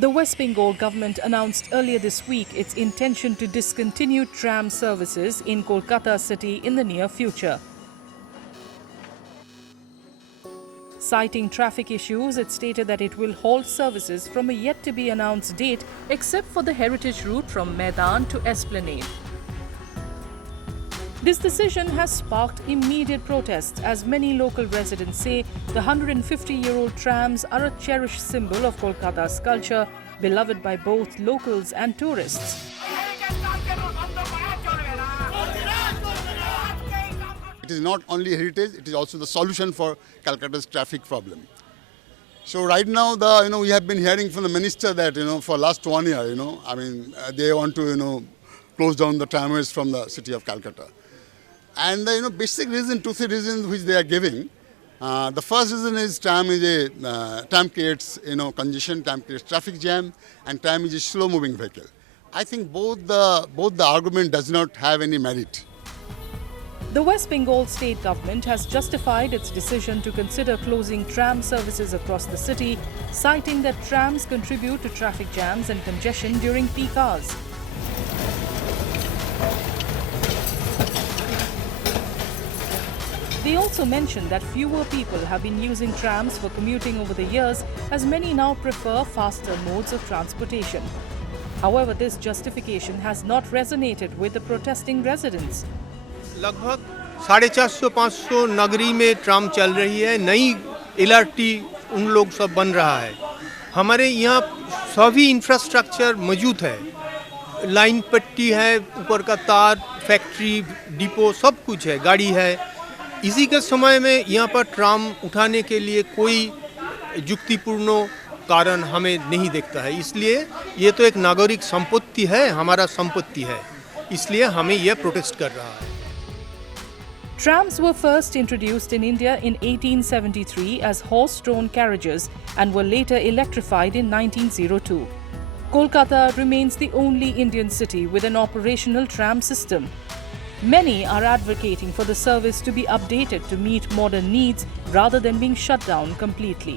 The West Bengal government announced earlier this week its intention to discontinue tram services in Kolkata city in the near future. Citing traffic issues, it stated that it will halt services from a yet-to-be-announced date except for the heritage route from Maidan to Esplanade. This decision has sparked immediate protests as many local residents say the 150-year-old trams are a cherished symbol of Kolkata's culture, beloved by both locals and tourists. It is not only heritage, it is also the solution for Calcutta's traffic problem. So right now, we have been hearing from the minister that, for last 1 year, they want to, close down the tramways from the city of Calcutta. And the, basic reason, 2-3 reasons which they are giving. The first reason is tram creates, congestion, tram creates traffic jam, and tram is a slow-moving vehicle. I think both the argument does not have any merit. The West Bengal state government has justified its decision to consider closing tram services across the city, citing that trams contribute to traffic jams and congestion during peak hours. They also mentioned that fewer people have been using trams for commuting over the years, as many now prefer faster modes of transportation. However, this justification has not resonated with the protesting residents. लगभग 450-500 नगरी में tram चल रही है, नई LRT उन लोग सब बन रहा है। हमारे यहाँ सभी इंफ्रास्ट्रक्चर मौजूद है, लाइन पट्टी है, ऊपर का तार, फैक्ट्री, डिपो सब कुछ है, गाड़ी है। इसी के समय में यहाँ पर ट्राम उठाने के लिए कोई युक्तिपूर्ण कारण हमें नहीं दिखता है, इसलिए ये तो एक नागरिक संपत्ति है, हमारा संपत्ति है, इसलिए हमें यह प्रोटेस्ट कर रहा है। Trams were first introduced in India in 1873 as horse-drawn carriages and were later electrified in 1902. Kolkata remains the only Indian city with an operational tram system. Many are advocating for the service to be updated to meet modern needs rather than being shut down completely.